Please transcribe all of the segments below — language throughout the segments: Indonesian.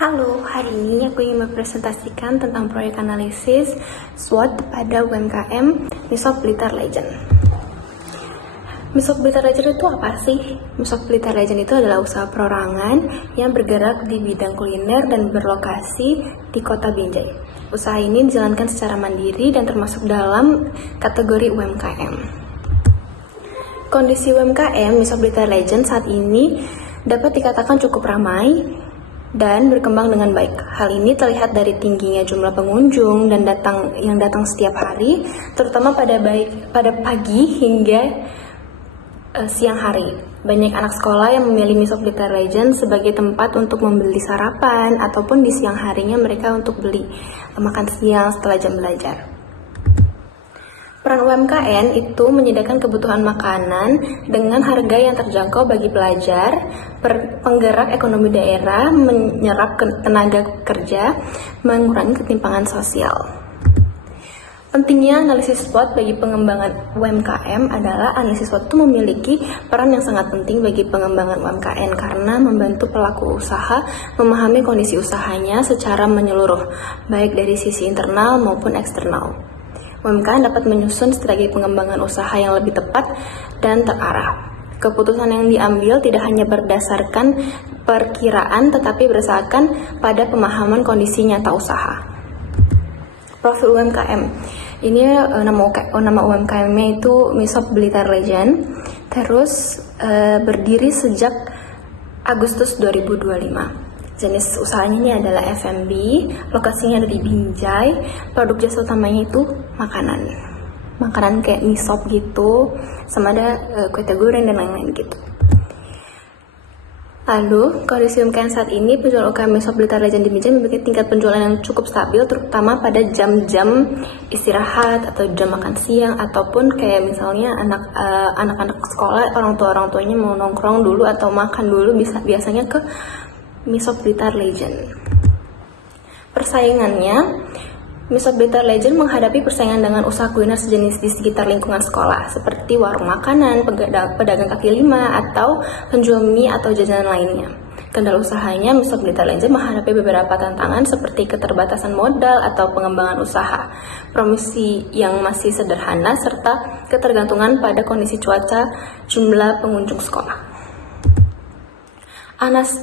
Halo, hari ini aku ingin mempresentasikan tentang proyek analisis SWOT pada UMKM Misop Blitar Legend. Misop Blitar Legend itu apa sih? Misop Blitar Legend itu adalah usaha perorangan yang bergerak di bidang kuliner dan berlokasi di kota Binjai. Usaha ini dijalankan secara mandiri dan termasuk dalam kategori UMKM. Kondisi UMKM Misop Blitar Legend saat ini dapat dikatakan cukup ramai dan berkembang dengan baik. Hal ini terlihat dari tingginya jumlah pengunjung dan yang datang setiap hari, terutama pada pagi hingga siang hari. Banyak anak sekolah yang memilih Misop Blitar Legend sebagai tempat untuk membeli sarapan ataupun di siang harinya mereka untuk beli makan siang setelah jam belajar. Peran UMKM itu menyediakan kebutuhan makanan dengan harga yang terjangkau bagi pelajar, penggerak ekonomi daerah, menyerap tenaga kerja, mengurangi ketimpangan sosial. Pentingnya analisis SWOT bagi pengembangan UMKM adalah analisis SWOT itu memiliki peran yang sangat penting bagi pengembangan UMKM karena membantu pelaku usaha memahami kondisi usahanya secara menyeluruh, baik dari sisi internal maupun eksternal. UMKM dapat menyusun strategi pengembangan usaha yang lebih tepat dan terarah. Keputusan yang diambil tidak hanya berdasarkan perkiraan, tetapi berdasarkan pada pemahaman kondisi nyata usaha. Profil UMKM. Ini nama UMKM-nya itu Misop Blitar Legend. Terus berdiri sejak Agustus 2025. Jenis usahanya ini adalah F&B, lokasinya ada di Binjai, produk jasa utamanya itu makanan kayak misop gitu, sama ada kue goreng dan lain-lain gitu. Lalu, kondisi UMKM saat ini, penjualan UMKM Misop Blitar Legend di Binjai memiliki tingkat penjualan yang cukup stabil, terutama pada jam-jam istirahat atau jam makan siang, ataupun kayak misalnya anak-anak sekolah, orang tuanya mau nongkrong dulu atau makan dulu, biasanya ke Misop Blitar Legend. Persaingannya, Misop Blitar Legend menghadapi persaingan dengan usaha kuliner sejenis di sekitar lingkungan sekolah, seperti warung makanan, pedagang kaki lima, atau penjual mie atau jajanan lainnya. Kendala usahanya, Misop Blitar Legend menghadapi beberapa tantangan seperti keterbatasan modal atau pengembangan usaha, promosi yang masih sederhana, serta ketergantungan pada kondisi cuaca jumlah pengunjung sekolah.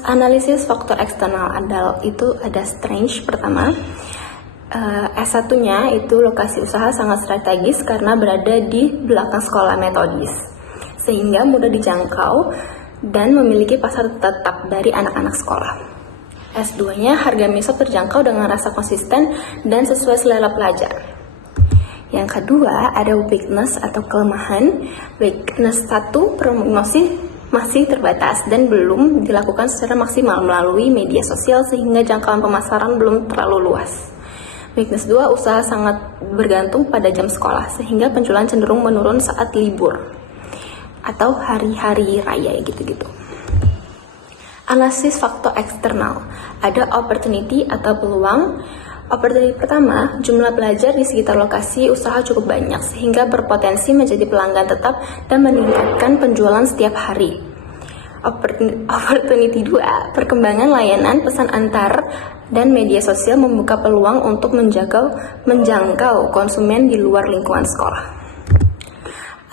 Analisis faktor eksternal ada strength pertama. S1-nya itu lokasi usaha sangat strategis karena berada di belakang sekolah metodis, sehingga mudah dijangkau dan memiliki pasar tetap dari anak-anak sekolah. S2-nya harga misop terjangkau dengan rasa konsisten dan sesuai selera pelajar. Yang kedua ada weakness atau kelemahan. Weakness 1, promosi masih terbatas dan belum dilakukan secara maksimal melalui media sosial sehingga jangkauan pemasaran belum terlalu luas. Weakness 2, usaha sangat bergantung pada jam sekolah sehingga penjualan cenderung menurun saat libur atau hari-hari raya gitu-gitu. Analisis faktor eksternal, ada opportunity atau peluang. Opportunity pertama, jumlah pelajar di sekitar lokasi usaha cukup banyak sehingga berpotensi menjadi pelanggan tetap dan meningkatkan penjualan setiap hari. Opportunity 2, perkembangan layanan pesan antar dan media sosial membuka peluang untuk menjangkau konsumen di luar lingkungan sekolah.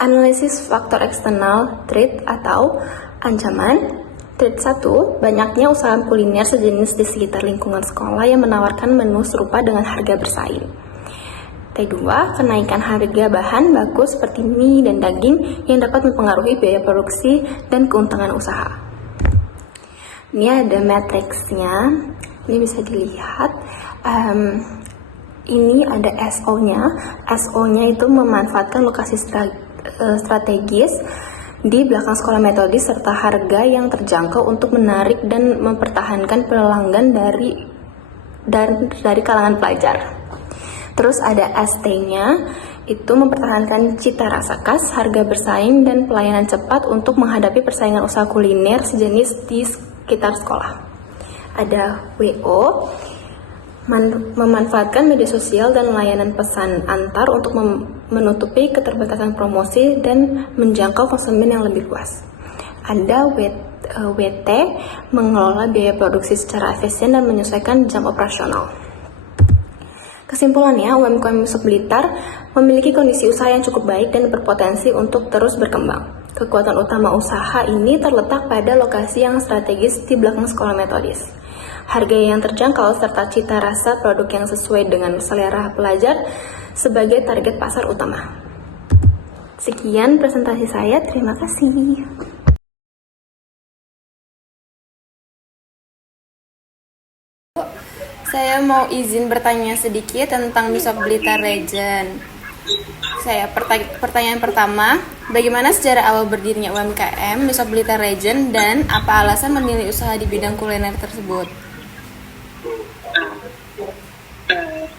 Analisis faktor eksternal, threat atau ancaman. Threat 1, banyaknya usaha kuliner sejenis di sekitar lingkungan sekolah yang menawarkan menu serupa dengan harga bersaing. T2, kenaikan harga bahan baku seperti mie dan daging yang dapat mempengaruhi biaya produksi dan keuntungan usaha. Ini ada matriksnya, ini bisa dilihat. Ini ada SO-nya. SO-nya itu memanfaatkan lokasi strategis di belakang sekolah metodis serta harga yang terjangkau untuk menarik dan mempertahankan pelanggan dari kalangan pelajar. Terus ada ST-nya, itu mempertahankan cita rasa khas, harga bersaing, dan pelayanan cepat untuk menghadapi persaingan usaha kuliner sejenis di sekitar sekolah. Ada WO, memanfaatkan media sosial dan layanan pesan antar untuk menutupi keterbatasan promosi dan menjangkau konsumen yang lebih luas. Ada WT mengelola biaya produksi secara efisien dan menyesuaikan jam operasional. Kesimpulannya, UMKM Misuk Blitar memiliki kondisi usaha yang cukup baik dan berpotensi untuk terus berkembang. Kekuatan utama usaha ini terletak pada lokasi yang strategis di belakang sekolah metodis. Harga yang terjangkau serta cita rasa produk yang sesuai dengan selera pelajar sebagai target pasar utama. Sekian presentasi saya, terima kasih. Saya mau izin bertanya sedikit tentang Misuk Blitar Legend. Pertanyaan pertama, bagaimana sejarah awal berdirinya UMKM Misuk Blitar Legend dan apa alasan memilih usaha di bidang kuliner tersebut?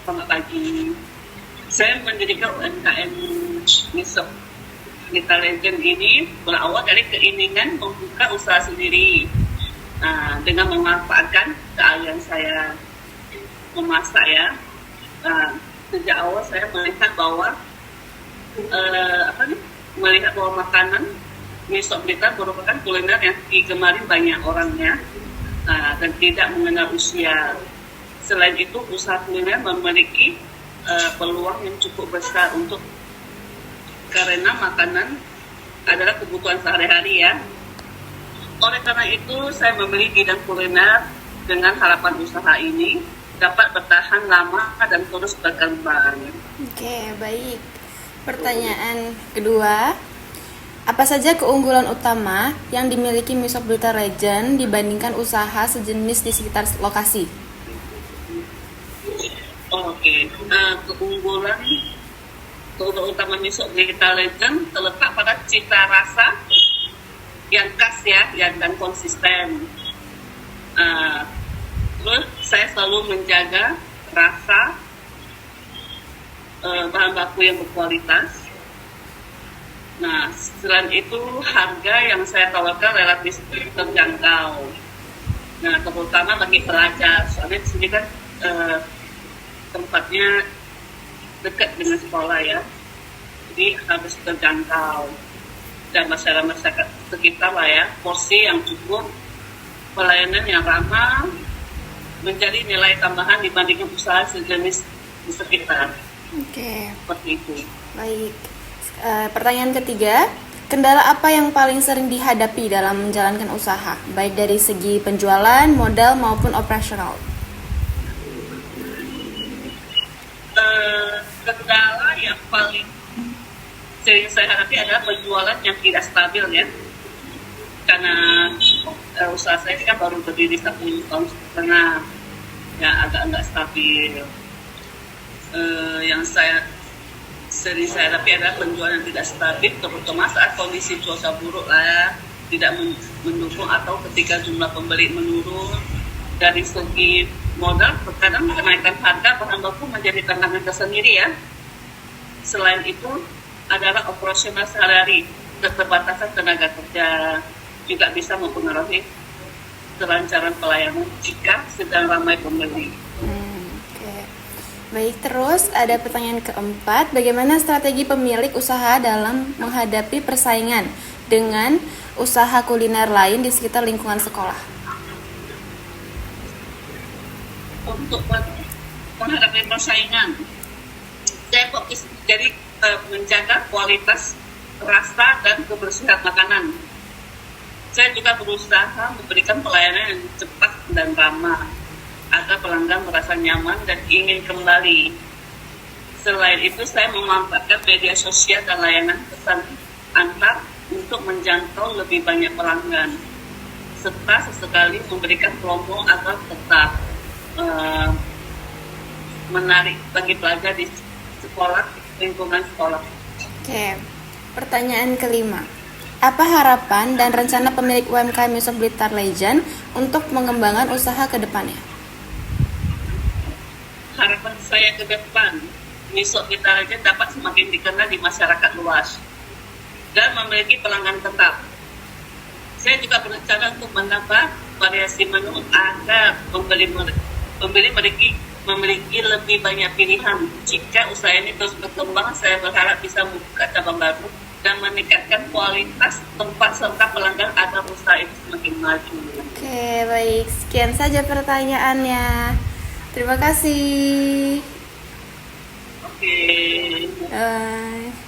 Selamat pagi. Saya mendirikan UMKM Misuk Blitar Legend ini berawal dari keinginan membuka usaha sendiri dengan memanfaatkan keahlian saya memasak ya. Sejak awal saya melihat bahwa makanan Misuk Blitar merupakan kuliner yang digemari banyak orangnya dan tidak mengenal usia. Selain itu, usaha kuliner memiliki peluang yang cukup besar karena makanan adalah kebutuhan sehari-hari ya. Oleh karena itu, saya memilih bidang kuliner dengan harapan usaha ini dapat bertahan lama dan terus berkembang. Oke, baik. Pertanyaan kedua, apa saja keunggulan utama yang dimiliki Misuk Blitar Legend dibandingkan usaha sejenis di sekitar lokasi? Oke, keunggulan utama Misuk Blitar Legend terletak pada cita rasa yang khas ya, dan konsisten. Terus saya selalu menjaga rasa, bahan baku yang berkualitas. Nah, selain itu harga yang saya tawarkan relatif terjangkau. Nah, terutama bagi pelajar, soalnya di sini kan tempatnya dekat dengan sekolah ya, jadi harus terjangkau. Dan masyarakat sekitar lah ya, porsi yang cukup, pelayanan yang ramah, menjadi nilai tambahan dibandingkan usaha sejenis di sekitar. Oke. Seperti itu. Baik. Pertanyaan ketiga, kendala apa yang paling sering dihadapi dalam menjalankan usaha, baik dari segi penjualan, modal maupun operasional? Kendala yang paling sering saya hadapi adalah penjualan yang tidak stabil ya. Karena usaha saya kan baru berdiri 1 tahun setengah, ya agak stabil. Yang sering saya hadapi adalah penjualan yang tidak stabil, terutama saat kondisi cuaca buruk lah ya, tidak mendukung atau ketika jumlah pembeli menurun. Dari segi modal, terkadang kenaikan harga bahan baku menjadi tantangan tersendiri ya. Selain itu adalah operasional sehari-hari, keterbatasan tenaga kerja juga bisa mempengaruhi kelancaran pelayanan jika sedang ramai pembeli. Baik, terus ada pertanyaan keempat, bagaimana strategi pemilik usaha dalam menghadapi persaingan dengan usaha kuliner lain di sekitar lingkungan sekolah? Untuk menghadapi persaingan, saya fokus jadi menjaga kualitas, rasa, dan kebersihan makanan. Saya juga berusaha memberikan pelayanan yang cepat dan ramah agar pelanggan merasa nyaman dan ingin kembali. Selain itu, saya memanfaatkan media sosial dan layanan pesan antar untuk menjangkau lebih banyak pelanggan, serta sesekali memberikan promo agar tetap menarik bagi pelajar di sekolah, lingkungan sekolah. Oke, pertanyaan kelima. Apa harapan dan rencana pemilik UMKM Misuk Blitar Legend untuk mengembangkan usaha ke depannya? Harapan saya ke depan, Misuk Blitar Legend dapat semakin dikenal di masyarakat luas dan memiliki pelanggan tetap. Saya juga berencana untuk menambah variasi menu agar pembeli memiliki lebih banyak pilihan. Jika usaha ini terus berkembang, saya berharap bisa membuka cabang baru dan meningkatkan kualitas tempat serta pelanggan agar usaha itu semakin maju. Oke, baik. Sekian saja pertanyaannya. Terima kasih. Oke. Bye.